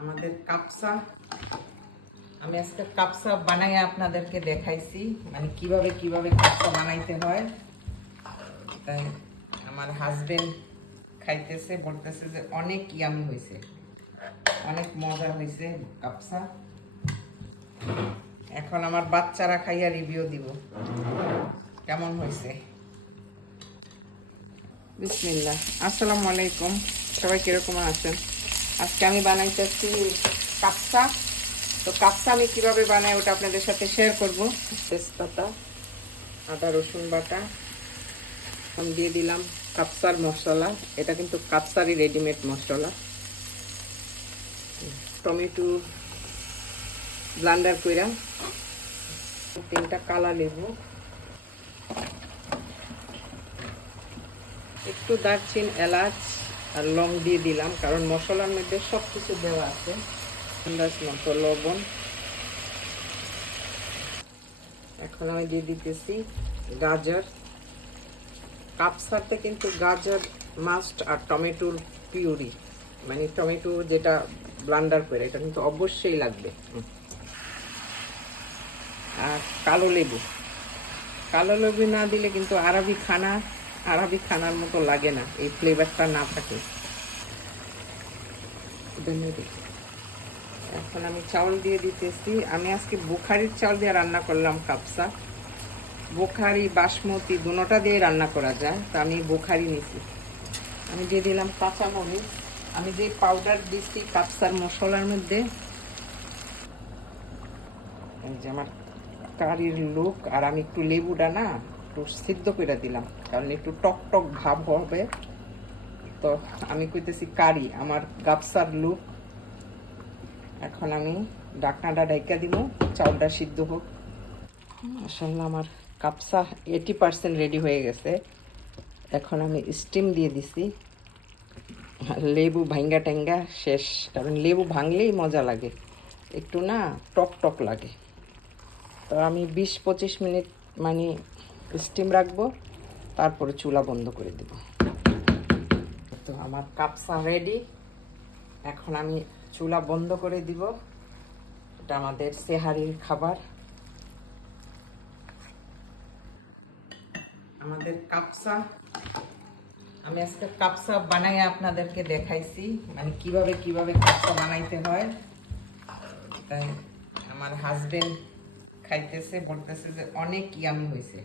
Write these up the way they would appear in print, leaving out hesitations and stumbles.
আমাদের কাপসা আমি আজকে কাপসা বানাই আপনাদেরকে দেখাইছি, মানে কিভাবে কিভাবে কাপসা বানাইতে হয়। তাই আমার হাজবেন্ড খাইতেছে, বলতেছে যে অনেক ইয়ামি হয়েছে, অনেক মজা হয়েছে কাপসা। এখন আমার বাচ্চারা খাইয়া রিভিউ দিব কেমন হয়েছে। বিসমিল্লাহ। আসসালামু আলাইকুম, সবাই কিরকম আছেন? আজকে আমি বানাইতেছি কাপসা। তো কাপসা আমি কিভাবে বানাই ওটা আপনাদের সাথে শেয়ার করব। তেজপাতা, আদা রসুন বাটা, আমি দিয়ে দিলাম কাপসার মশলা। এটা কিন্তু কাপসারই রেডিমেড মশলা। টমেটো ব্লান্ডার কইরা, 3টা কালা লেবু, একটু দারচিনি, এলাচ আর লং দিয়ে দিলাম, কারণ মশলার মধ্যে সব কিছু দেওয়া আছে। আন্দাজ মতো লবণ। এখন আমি দিয়ে দিতেছি গাজর। কাপসাতে কিন্তু গাজর মাস্ট, আর টমেটোর পিউরি, মানে টমেটো যেটা ব্লান্ডার করে, এটা কিন্তু অবশ্যই লাগবে। আর কালো লেবু, কালো লেবু না দিলে কিন্তু আরবি খানার মতো লাগে না, এই ফ্লেভারটা না থাকে। এখন আমি চাউল দিয়ে দিতেছি। আমি আজকে বুখারির চাউল দিয়ে রান্না করলাম কাপসা। বুখারি বাসমতি দুটোটা দিয়ে রান্না করা যায়, তো আমি বুখারি নিছি। আমি দিয়ে দিলাম কাঁচামরিচ। আমি যে পাউডার দিচ্ছি কাপসার মশলার মধ্যে, এই যে আমার কারির লুক। আর আমি একটু লেবুটা না একটু সিদ্ধ করে দিলাম, কারণ একটু টক টক ভাব হবে। তো আমি কইতেছি কারি আমার কাপসার লুক। এখন আমি ঢাকনাটা ঢাইকা দিব, চাউলটা সিদ্ধ হোক। মাশাআল্লাহ আমার কাপসা 80% রেডি হয়ে গেছে। এখন আমি স্টিম দিয়ে দিছি। লেবু ভাঙ্গা ট্যাঙ্গা শেষ, কারণ লেবু ভাঙলেই মজা লাগে, একটু না টক টক লাগে। তো আমি 20-25 মিনিট মানে স্টিম রাখবো, তারপরে চুলা বন্ধ করে দেব। তো আমার কাপসা রেডি। এখন আমি চুলা বন্ধ করে দিব। এটা আমাদের সেহারির খাবার। আমাদের কাপসা আমি আজকে কাপসা বানাই আপনাদেরকে দেখাইছি, মানে কিভাবে কিভাবে কাপসা বানাইতে হয়। তাই আমার হাজবেন্ড খাইতেছে, বলতেছে যে অনেক ইয়ামি হয়েছে,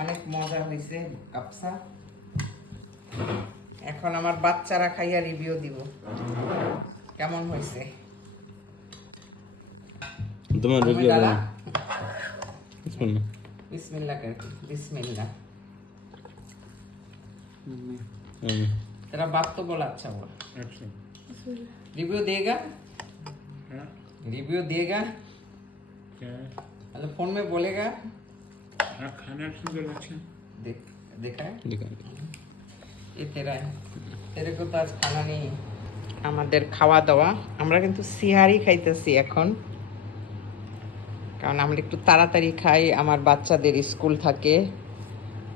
অনেক মজা হয়েছে কাপসা। এখন আমার বাচ্চারা খাইয়া রিভিউ দিব কেমন হয়েছে। তোমার রিভিউ দাও। বিসমিল্লাহ। বিসমিল্লাহ करके बिस्मिल्लाह। तेरा बाप तो बोला अच्छा बोल। अच्छा रिव्यू देगा? हाँ रिव्यू देगा? क्या है? मतलब फोन में बोलेगा? हाँ खाना सुंदर अच्छा देखा है? दिखा ये तेरा है, तेरे को तो आज खाना नहीं। আমাদের খাওয়া দাওয়া, আমরা কিন্তু সিহারি খাইতেছি এখন, কারণ আমরা একটু তাড়াতাড়ি খাই। আমার বাচ্চাদের স্কুল থাকে,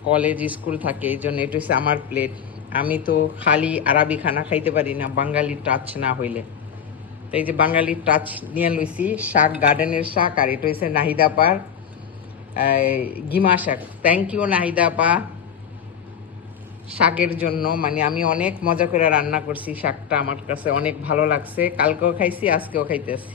কলেজ স্কুল থাকে, এই জন্য এটা হচ্ছে আমার প্লেট। আমি তো খালি আরবি খানা খাইতে পারি না বাঙালি টাচ না হইলে। তো এই যে বাঙালি টাচ নিয়ে লইছি, শাক, গার্ডেনের শাক, আর এটা হচ্ছে নাহিদা পার গিমা শাক। থ্যাংক ইউ নাহিদা পা শাকের জন্য, মানে আমি অনেক মজা করে রান্না করছি শাকটা, আমার কাছে অনেক ভালো লাগছে। কালকেও খাইছি, আজকেও খাইতেছি।